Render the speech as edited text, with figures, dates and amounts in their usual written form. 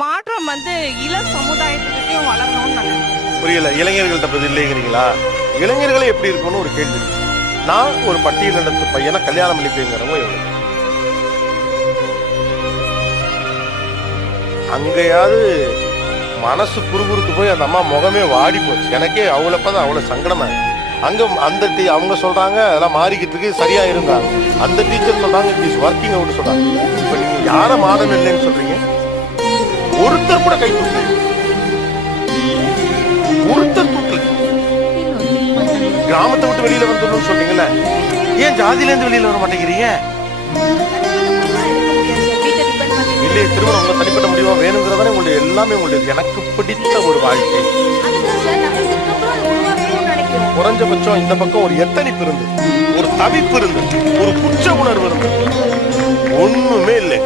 மாற்றம் இள சமுதாயத்துக்கிட்டையும் வளரணும்னு நான் நினைக்கிறேன். புரியல, இளைஞர்கள்ட்ட பதில் இல்லைங்கிறீங்களா? இளைஞர்களே எப்படி இருக்கணும்னு ஒரு கேள்வி. நான் ஒரு பட்டியலினத்து பையனை கல்யாணம் பண்ணிப்பேங்கிறவங்க எவ்வளவு? அங்கேயாவது மனசு குறுகுறுத்து போய் அந்த அம்மா முகமே வாடி போச்சு. எனக்கே அவ்வளோப்பதான் அவ்வளோ சங்கடமா இருக்கு. அங்க அந்த அவங்க சொல்றாங்க அதெல்லாம் மாறிக்கிட்டு இருக்கு, சரியா இருந்தாங்க. அந்த டீச்சர் சொல்றாங்க இட் இஸ் ஒர்க்கிங் அவுட் சொல்றாங்க. இப்ப நீங்க யார மாடல் இல்லைன்னு சொல்றீங்க? ஒருத்தர் கூட கை தூக்கல, ஒருத்தர் தூக்கல. கிராமத்தை விட்டு வெளியில வந்துடணும்னு சொல்றீங்கல்ல, ஏன் ஜாதியில இருந்து வெளியில வர மாட்டேங்கிறீங்க? இல்லையே, திருமணம் உங்க தனிப்பட்ட முடிவா வேணுங்கிறதானே உங்களுடைய எல்லாமே உங்களுடைய. எனக்கு பிடித்த ஒரு வாழ்க்கை, குறைஞ்சபட்சம் இந்த பக்கம் ஒரு எத்தனிப்பு இருந்து, ஒரு தவிப்பு இருந்து, ஒரு குற்ற உணர்வு இருந்து, ஒண்ணுமே இல்லை.